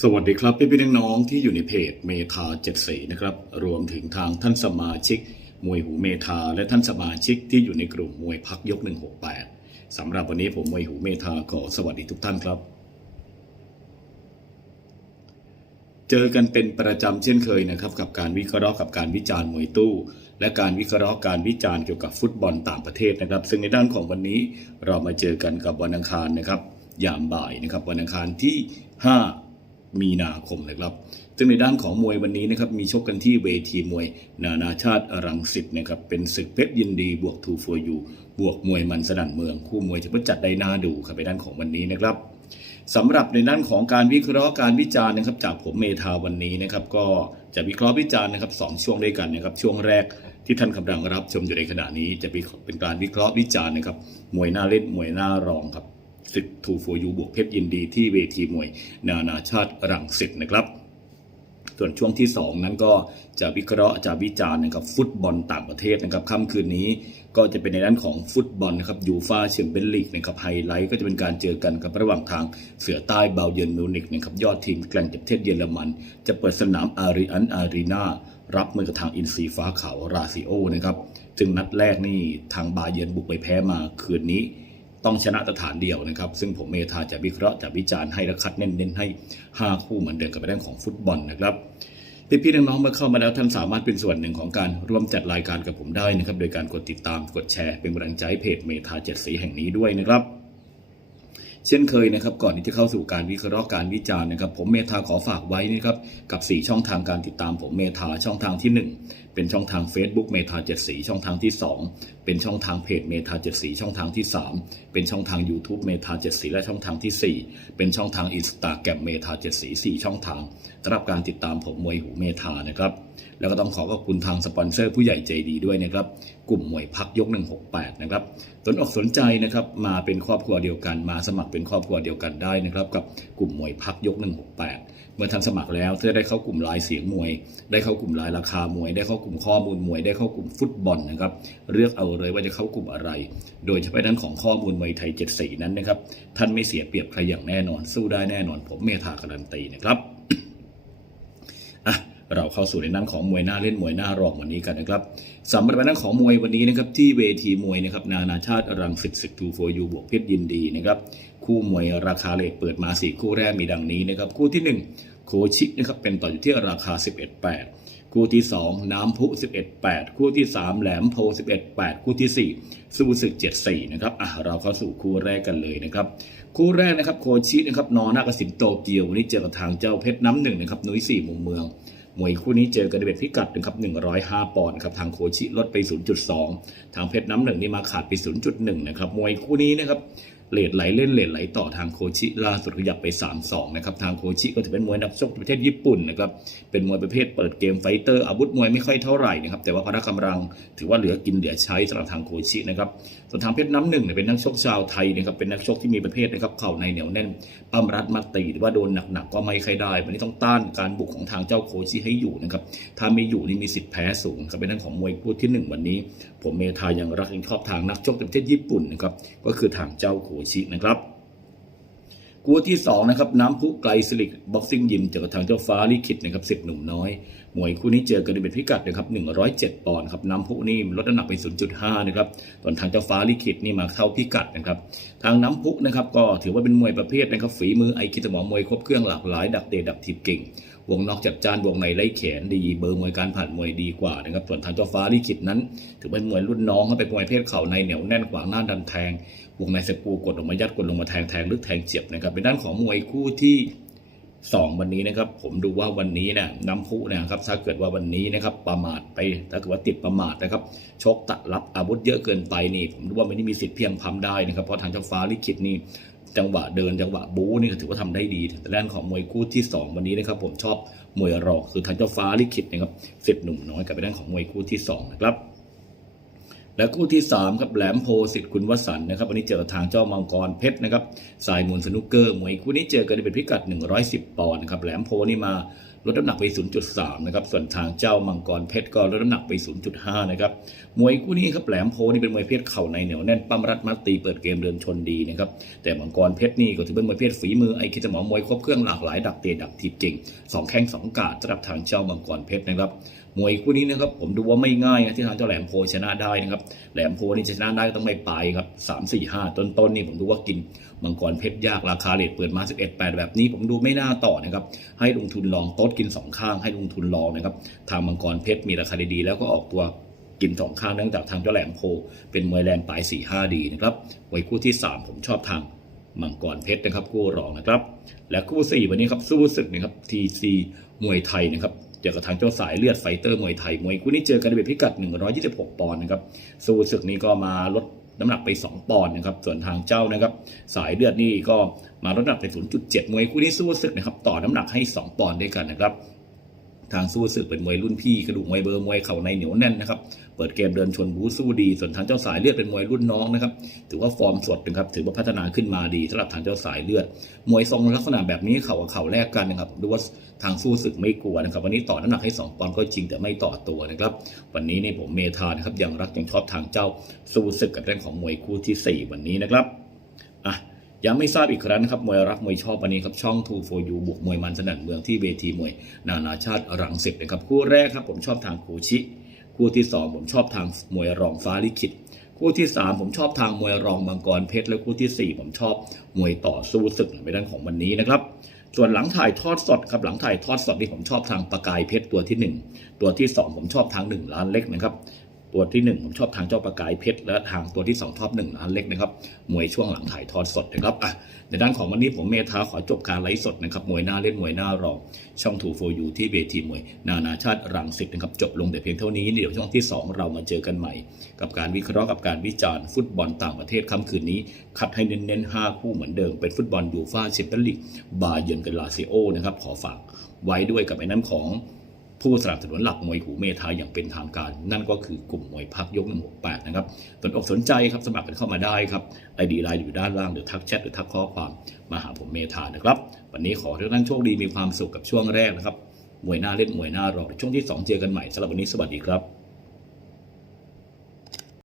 สวัสดีครับพี่พี่น้องๆที่อยู่ในเพจเมธาเจ็ดสีนะครับรวมถึงทางท่านสมาชิก มวยหูเมธาและท่านสมาชิกที่อยู่ในกลุ่มมวยพักยก 168สำหรับวันนี้ผมมวยหูเมธาขอสวัสดีทุกท่านครับ เจอกันเป็นประจำเช่นเคยนะครับกับการวิเคราะห์กับการวิจารณ์มวยตู้ และการวิเคราะห์การวิจารณ์เกี่ยวกับฟุตบอลต่างประเทศนะครับ ซึ่งในด้านของวันนี้เรามาเจอกันกับวันอังคารนะครับยามบ่ายนะครับวันอังคารที่ 5 มีนาคมนะครับซึ่งในด้านของมวยวันนี้นะครับมีชกกันที่เวทีมวย นานาชาติรังสิตนะครับเป็นศึกเพชรยินดีบวกทูฟัวยูบวกมวยมันสนั่นเมือง คู่มวยจะเพิ่จัดได้น่าดูครับในด้านของวันนี้นะครับสำหรับในด้านของการวิเคราะห์การวิจารณ์นะครับ จากผมเมธาวันนี้นะครับ ก็จะวิเคราะห์วิจารณ์นะครับสองช่วงด้วยกันนะครับ ช่วงแรกที่ท่านกำลังรับชมอยู่ในขณะนี้จะเป็นการวิเคราะห์วิจารณ์นะครับมวยหน้าเล่นมวยหน้ารองครับ ศึกทูโฟยูบวกเพชรยินดีที่เวทีมวย นานาชาติรังสิตนะครับ ส่วนช่วงที่ 2 นั้นก็จะวิเคราะห์จะวิจารณ์นะครับฟุตบอลต่างประเทศนะครับค่ำคืนนี้ก็จะเป็นในด้านของฟุตบอลนะครับยูฟาแชมเปี้ยนลีกนะครับไฮไลท์ก็จะเป็นการเจอกันกับระหว่างทางเสือใต้เบลเยิร์นมิวนิกนะครับยอดทีมแกร่งจากประเทศเยอรมัน จะเปิดสนามอารีอันอารีนารับมือกับทางอินซีฟ้าขาวราซิโอนะครับซึ่งนัดแรกนี่ทางบาเยนบุกไปแพ้มาคืนนี้ ต้องชนะสถานเดียวนะครับ ซึ่งผมเมธาจะวิเคราะห์จะวิจารณ์ให้และคัดเน้นๆให้ 5 คู่เหมือนเดิมกับเรื่องของฟุตบอลนะครับพี่ๆน้องๆเมื่อเข้ามาแล้วท่านสามารถเป็นส่วนหนึ่งของการร่วมจัดรายการกับผมได้นะครับ โดยการกดติดตามกดแชร์เป็นกำลังใจเพจเมธาเจ็ดสีแห่งนี้ด้วยนะครับเช่นเคยนะครับก่อนที่จะเข้าสู่การวิเคราะห์การวิจารณ์นะครับ ผมเมธาขอฝากไว้นะครับกับ 4 ช่องทางการติดตามผมเมธาช่องทางที่ 1 เป็นช่องทาง Facebook เมธาเจ็ดสีช่องทางที่ 2 เป็นช่องทางเพจเมธาเจ็ดสีช่องทางที่ 3 เป็นช่องทาง YouTube เมธาเจ็ดสีและช่องทางทีสี่4 เป็นช่องทางอินสตาแกรมเมธาเจ็ดสีสี่ช่องทางสำหรับการติดตามผมมวยหูเมธานะครับแล้วก็ต้องขอขอบคุณทางสปอนเซอร์ผู้ใหญ่ใจดีด้วยนะครับ กลุ่มมวยพักยก 168 นะครับ สนอกสนใจนะครับ มาเป็นครอบครัวเดียวกัน มาสมัครเป็นครอบครัวเดียวกันได้นะครับ กับกลุ่มมวยพักยก 168 เมื่อท่านสมัครแล้วจะได้เข้ากลุ่มรายเสียงมวย ได้เข้ากลุ่มรายราคามวย ได้เข้ากลุ่มข้อมูลมวย ได้เข้ากลุ่มฟุตบอลนะครับ เลือกเอาเลยว่าจะเข้ากลุ่มอะไร โดยเฉพาะด้านของข้อมูลมวยไทย7สีนั้นนะครับ ท่านไม่เสียเปรียบใครอย่างแน่นอน สู้ได้แน่นอน ผมเมธาการันตีนะครับ เราเข้าสู่ในนั้นของมวยหน้าเล่นมวยหน้ารองวันนี้กันนะครับสำหรับในนั้นของมวยวันนี้นะครับที่เวทีมวยนะครับนานาชาติรังสิตศึกทูโฟยูบวกเพชรยินดีนะครับคู่มวยราคาเลทเปิดมา 4 คู่แรกมีดังนี้นะครับคู่ที่ 1 โคชินะครับเป็นต่ออยู่ที่ราคา 11.8 คู่ที่ 2 น้ำพุ 11.8 คู่ที่ 3 แหลมโพ 11.8 คู่ที่ 4 สู้ศึก 74 นะครับอะเราเข้าสู่คู่แรกกันเลยนะครับคู่แรกนะครับโคชินะครับนอหน้ากสินโตเกียววันนี้เจอกับทางเจ้าเพชรน้ำหนึ่งนะครับนุ้ยสี่มุมเมือง มวยคู่นี้เจอกันในเวทพิกัดถึงครับ 105 ปอนด์ครับทางโคชิลดไป 0.2 ทางเพชรน้ำหนึ่งนี่มาขาดไป 0.1 นะครับมวยคู่นี้นะครับ เลดไหลเล่นเลดไหลต่อทางโคชิล่าสุดขยับไป 3-2 นะครับ ทางโคชิก็ถือเป็นมวยนักชกประเทศญี่ปุ่นนะครับ เป็นมวยประเภทเปิดเกมไฟเตอร์อาวุธมวยไม่ค่อยเท่าไหร่นะครับ แต่ว่าพละกำลังถือว่าเหลือกินเหลือใช้สำหรับทางโคชินะครับ ส่วนทางเพชรน้ำหนึ่งเนี่ยเป็นนักชกชาวไทยนะครับ เป็นนักชกที่มีประเภทนะครับเข่าในเหนียวแน่นปั้มรัดมาตีหรือว่าโดนหนักๆก็ไม่ค่อยได้ วันนี้ต้องต้านการบุกของทางเจ้าโคชิให้อยู่นะครับ ถ้าไม่อยู่นี่มีสิทธิ์แพ้สูงครับเป็นเรื่องของมวยคู่ที่หนึ่งวันนี้ ผมเมธายังรักยังชอบทางนักชกประเทศญี่ปุ่นนะครับ ก็คือทางเจ้าโคชินะครับคู่ที่2นะครับน้ำพุไกลสลิกบ็อกซิ่งยิมเจอกับทางเจ้าฟ้าลิขิตนะครับสิทธิ์หนุ่มน้อยมวยคู่นี้เจอกันในเป็นพิกัดนะครับ107ปอนด์ครับน้ำพุนี่ลดน้ำหนักไป 0.5นะครับส่วนทางเจ้าฟ้าลิขิตนี่มาเท่าพิกัดนะครับทางน้ำพุนะครับก็ถือว่าเป็นมวยประเภทนะครับฝีมือไอคิดสมองมวยครบเครื่องหลากหลาย ดักเดดักทีบเก่ง วงนอกจัดจานวงในไล่แขนดี เบอร์มวยการผ่านมวยดีกว่านะครับส่วนทางเจ้าฟ้าลิขิตนั้น ถือเป็นมวยรุ่นน้องเขาเป็นมวยเพศเข่าในเหนียวแน่นขวางหน้าดันแทง วงในเสกูกดลงมายัดกดลงมาแทงแทงลึกแทงเจ็บนะครับเป็นด้านของมวยคู่ที่ 2 วันนี้นะครับ ผมดูว่าวันนี้เนี่ยน้ำพุนะครับถ้าเกิดว่าวันนี้นะครับประมาทไปถ้าเกิดว่าติดประมาทนะครับชกตะรับอาวุธเยอะเกินไปนี่ ผมดูว่าไม่ได้มีสิทธิ์เพียงพำได้นะครับเพราะทางเจ้าฟ้าลิขิตนี่จังหวะเดินจังหวะบู๊นี่ถือว่าทำได้ดีแต่ด้านของมวยคู่ที่ 2 วันนี้นะครับ ผมชอบมวยรอคือทางเจ้าฟ้าลิขิตนะครับสิทธิ์หนุ่มน้อยกับไปด้านของมวยคู่ที่สองนะครับ และคู่ที่3ครับแหลมโพสิทธิ์คุณวสันต์นะครับวันนี้เจอกับทางเจ้ามังกรเพชรนะครับสายมูลสนุกเกอร์มวยคู่นี้เจอกันในเป็นพิกัด 110 ปอนด์นะครับแหลมโพนี่มาลดน้ำหนักไป 0.3 นะครับ ส่วนทางเจ้ามังกรเพชรก็ลดน้ำหนักไป 0.5 นะครับ มวยคู่นี้ครับแหลมโพนี่เป็นมวยเพชรเข่าในเหนียวแน่นปั้มรัดมัดตีเปิดเกมเดินชนดีนะครับ แต่มังกรเพชรนี่ก็ถือเป็นมวยเพชรฝีมือไอ้คิดสมองมวยครบเครื่องหลากหลายดักเตะดักทีบเก่งสองแข้งสองกาดสำหรับทางเจ้ามังกรเพชรนะครับ มวยคู่นี้นะครับผมดูว่าไม่ง่ายนะที่ทางเจ้าแหลมโพชนะได้นะครับ แหลมโพนี่จะชนะได้ก็ต้องไม่ไปครับสามสี่ห้าต้นๆนนี่ผมดูว่ากินมังกรเพชรยากราคาเลทเปิดมา11 8แบบนี้ผมดูไม่น่าต่อนะครับ ให้ลงทุนลองโต๊ดกิน2ข้างให้ลงทุนลองนะครับทางมังกรเพชรมีราคาดีๆแล้วก็ออกตัวกินสองข้างเนื่องจากทางเจ้าแหลมโพเป็นมวยแรงปลาย4 5ดีนะครับมวยคู่ที่3ผมชอบทางมังกรเพชรนะครับคู่รองนะครับ และคู่4วันนี้ครับสู้ศึกนะครับทีซีมวยไทยนะครับ เจอกับทางเจ้าสายเลือดไฟเตอร์มวยไทยมวยคู่นี้เจอกันในเวทพิกัด 126 ปอนด์นะครับสู้ศึกนี้ก็มาลดน้ำหนักไป 2 ปอนด์นะครับส่วนทางเจ้านะครับสายเลือดนี่ก็มาลดน้ำหนักไป 0.7 มวยคู่นี้สู้ศึกนะครับต่อน้ำหนักให้ 2 ปอนด์ด้วยกันนะครับ ทางสู้ศึกเป็นมวยรุ่นพี่กระดูกมวยเบอร์มวยเข่าในเหนียวแน่นนะครับ เปิดเกมเดินชนบูสู้ดี ส่วนทางเจ้าสายเลือดเป็นมวยรุ่นน้องนะครับ ถือว่าฟอร์มสดนะครับ ถือว่าพัฒนาขึ้นมาดีสำหรับทางเจ้าสายเลือด มวยทรงลักษณะแบบนี้เข่ากับเข่าแลกกันนะครับดูว่าทางสู้ศึกไม่กลัวนะครับ วันนี้ต่อน้ำหนักให้ 2ปอนด์ก็จริงแต่ไม่ต่อตัวนะครับ วันนี้นี่ผมเมธานะครับยังรักยังชอบทางเจ้าสู้ศึกกับเรื่องของมวยคู่ทีสี่4 วันนี้นะครับอะ ยังไม่ทราบอีกครั้งนะครับมวยรักมวยชอบวันนี้ครับช่อง2 for you บุกมวยมันสนั่นเมืองที่เวทีมวย นานาชาติรังสิตนะครับคู่แรกครับผมชอบทางคูชิ คู่ที่ 2 ผมชอบทางมวยรองฟ้าลิขิตคู่ที่ 3 ผมชอบทางมวยรองมังกรเพชรและคู่ทีสี่ 4 ผมชอบมวยต่อสู้ศึกในด้านของวันนี้นะครับส่วนหลังถ่ายทอดสดครับหลังถ่ายทอดสดนี่ผมชอบทางประกายเพชรตัวที่ 1 ตัวที่ 2 ผมชอบทาง 1 ล้านเล็กนะครับ ตัวที่ 1 ผมชอบทางเจ้าประกายเพชรและทางตัวที่ 2 ชอบ1ล้านเล็กนะครับมวยช่วงหลังถ่ายทอดสดนะครับอะในด้านของวันนี้ผมเมธาขอจบการไลฟ์สดนะครับมวยหน้าเล่นมวยหน้ารองช่อง2 for you ที่เวทีมวย นานาชาติรังสิตนะครับจบลงแต่เพียงเท่านี้เดี๋ยวช่วงที่ 2 เรามาเจอกันใหม่ กับการวิเคราะห์กับการวิจารณ์ฟุตบอลต่างประเทศค่ำคืนนี้ คัดให้เน้นๆ5คู่เหมือนเดิมเป็นฟุตบอลยูฟ่าแชมเปี้ยนลีกบาเยิร์นกับลาซิโอนะครับขอฝากไว้ด้วยกับไอ้นั้นของ ผู้สนับสนุนหลักมวยหูเมทาอย่างเป็นทางการ นั่นก็คือกลุ่มมวยพักยกหกแปดนะครับสนอกสนใจครับสมัครกันเข้ามาได้ครับไอดีไลน์อยู่ด้านล่างหรือทักแชทหรือทักข้อความมาหาผมเมทานะครับ วันนี้ขอให้ทุกท่านโชคดีมีความสุขกับช่วงแรกนะครับมวยหน้าเล่นมวยหน้ารอช่วงที่ 2 เจอกันใหม่สำหรับวันนี้สวัสดีครับ